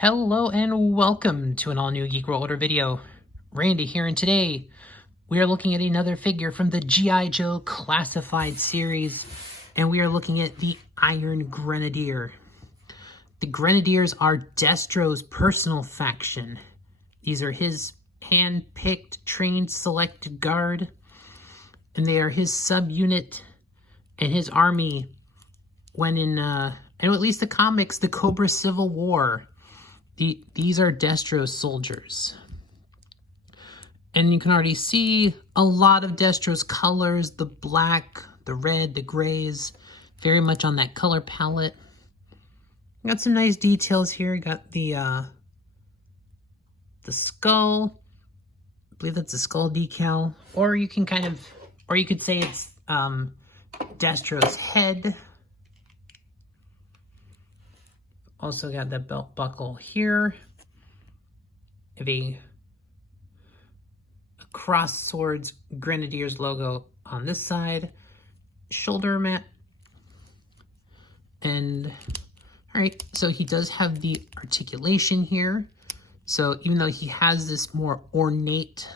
Hello and welcome to an all-new Geek World Order video. Randy here, and today we are looking at another figure from the GIJoe Classified Series, and we are looking at the Iron Grenadier. The Grenadiers are Destro's personal faction. These are his hand-picked, trained, selected guard, and they are his subunit and his army when in, and at least the comics, the Cobra Civil War. These are Destro's soldiers. And you can already see a lot of Destro's colors, the black, the red, the grays, very much on that color palette. Got some nice details here. Got the skull. I believe that's a skull decal. Or you can you could say it's Destro's head. Also got the belt buckle here. Have a cross swords Grenadiers logo on this side. Shoulder mat. And, alright, so he does have the articulation here. So even though he has this more ornate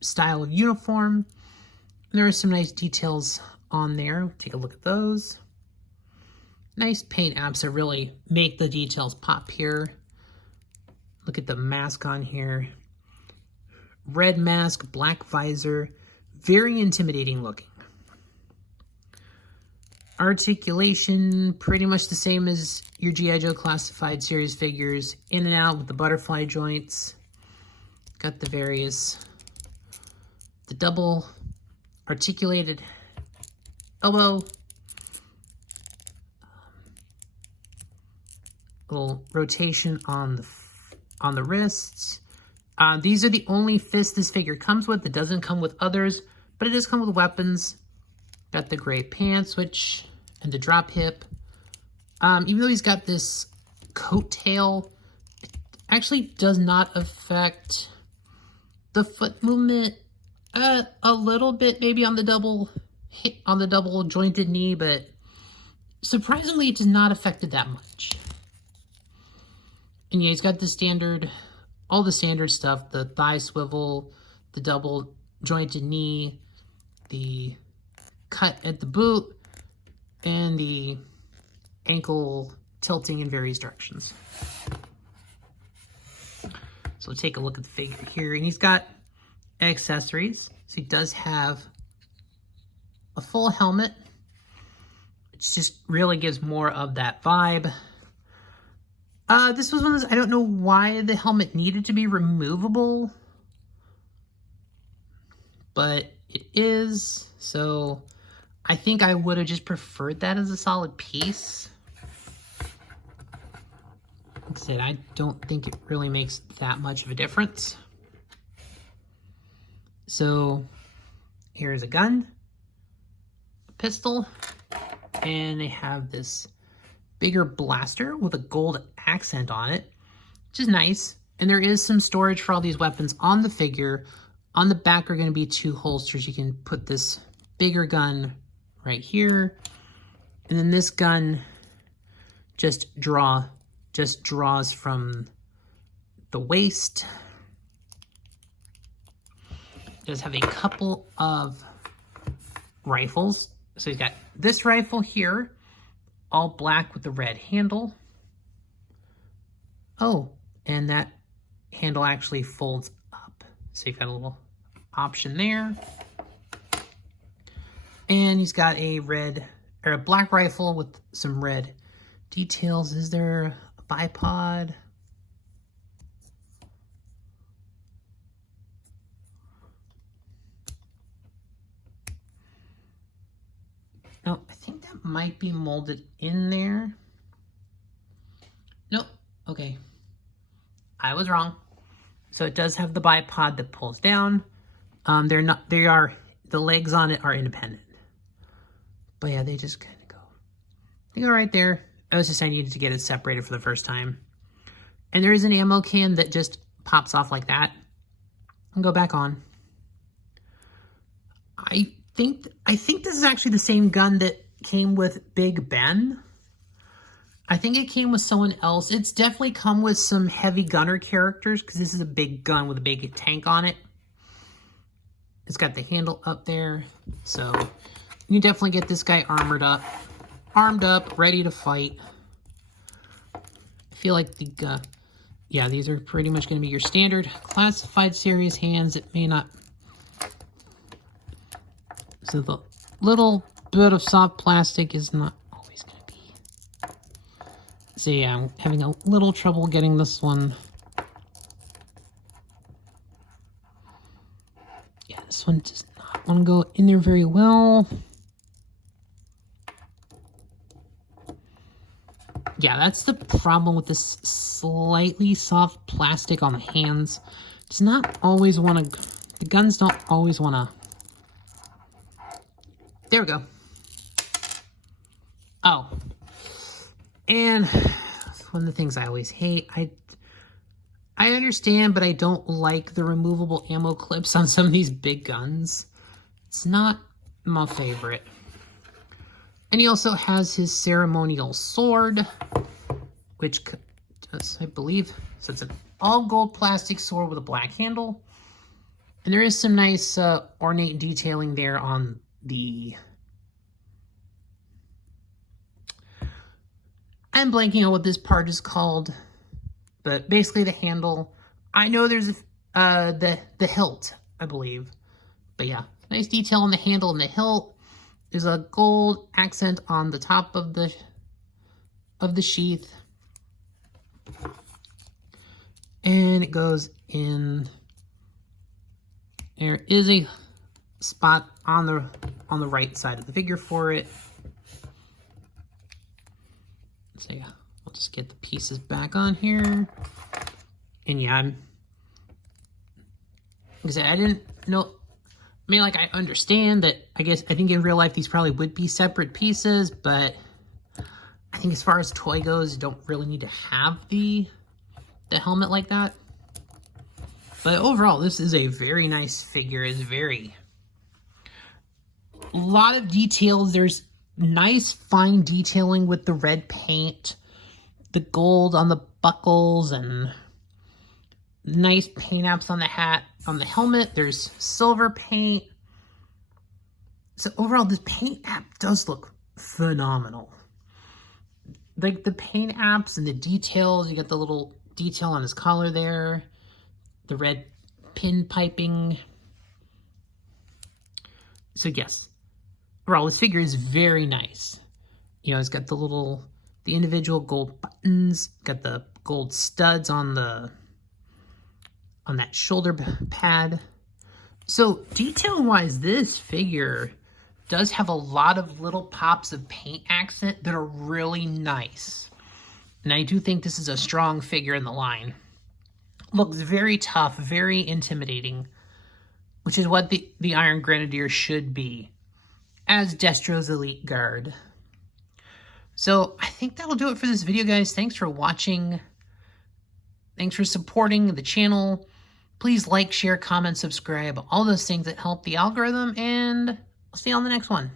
style of uniform, there are some nice details on there. Take a look at those. Nice paint apps that really make the details pop here. Look at the mask on here. Red mask, black visor. Very intimidating looking. Articulation, pretty much the same as your GIJoe Classified Series figures. In and out with the butterfly joints. Got the double articulated elbow. Little rotation on the wrists. These are the only fists this figure comes with. It doesn't come with others, but it does come with weapons. Got the gray pants, and the drop hip. Even though he's got this coat tail, it actually does not affect the foot movement a little bit, maybe on the double jointed knee, but surprisingly, it does not affect it that much. And yeah, he's got all the standard stuff, the thigh swivel, the double jointed knee, the cut at the boot, and the ankle tilting in various directions. So take a look at the figure here, and he's got accessories. So he does have a full helmet, which just really gives more of that vibe. This was one of those, I don't know why the helmet needed to be removable, but it is, so I think I would have just preferred that as a solid piece. Like I said, I don't think it really makes that much of a difference. So here's a gun, a pistol, and they have this bigger blaster with a gold accent on it, which is nice. And there is some storage for all these weapons on the figure. On the back are going to be two holsters. You can put this bigger gun right here, and then this gun just draws from the waist. It does have a couple of rifles. So you've got this rifle here, all black with the red handle. Oh, and that handle actually folds up. So you've got a little option there. And he's got a black rifle with some red details. Is there a bipod? No, I think that might be molded in there. Nope. Okay. I was wrong. So it does have the bipod that pulls down. The legs on it are independent. But yeah, they just kind of go. They go right there. I needed to get it separated for the first time. And there is an ammo can that just pops off like that and go back on. I think this is actually the same gun that came with Big Ben. I think it came with someone else. It's definitely come with some heavy gunner characters because this is a big gun with a big tank on it. It's got the handle up there. So you definitely get this guy armed up, ready to fight. I feel like the, yeah, these are pretty much going to be your standard classified series hands. It may not. So the little bit of soft plastic is not always going to be. So yeah, I'm having a little trouble getting this one. Yeah, this one does not want to go in there very well. Yeah, that's the problem with this slightly soft plastic on the hands. It's not always want to, the guns don't always want to. There we go. Oh, and one of the things I always hate, I understand, but I don't like the removable ammo clips on some of these big guns. It's not my favorite. And he also has his ceremonial sword, which does, I believe, so it's an all gold plastic sword with a black handle. And there is some nice ornate detailing there on the... I'm blanking on what this part is called, but basically the handle. I know there's the hilt, I believe. But yeah, nice detail on the handle and the hilt. There's a gold accent on the top of the sheath. And it goes in. There is a spot on the right side of the figure for it. So yeah, we'll just get the pieces back on here. And yeah, like I said, I didn't know. I mean, like, I understand that, I think in real life these probably would be separate pieces, but I think as far as toy goes, you don't really need to have the helmet like that. But overall, this is a very nice figure. It's a lot of details. There's nice fine detailing with the red paint, the gold on the buckles, and nice paint apps on the hat. On the helmet, there's silver paint. So overall, this paint app does look phenomenal. Like the paint apps and the details, you got the little detail on his collar there, the red pin piping. So yes, overall, this figure is very nice. You know, it's got the individual gold buttons, got the gold studs on that shoulder pad. So detail-wise, this figure does have a lot of little pops of paint accent that are really nice. And I do think this is a strong figure in the line. Looks very tough, very intimidating, which is what the Iron Grenadier should be as Destro's elite guard. So I think that'll do it for this video, guys. Thanks for watching. Thanks for supporting the channel. Please like, share, comment, subscribe, all those things that help the algorithm, and I'll see you on the next one.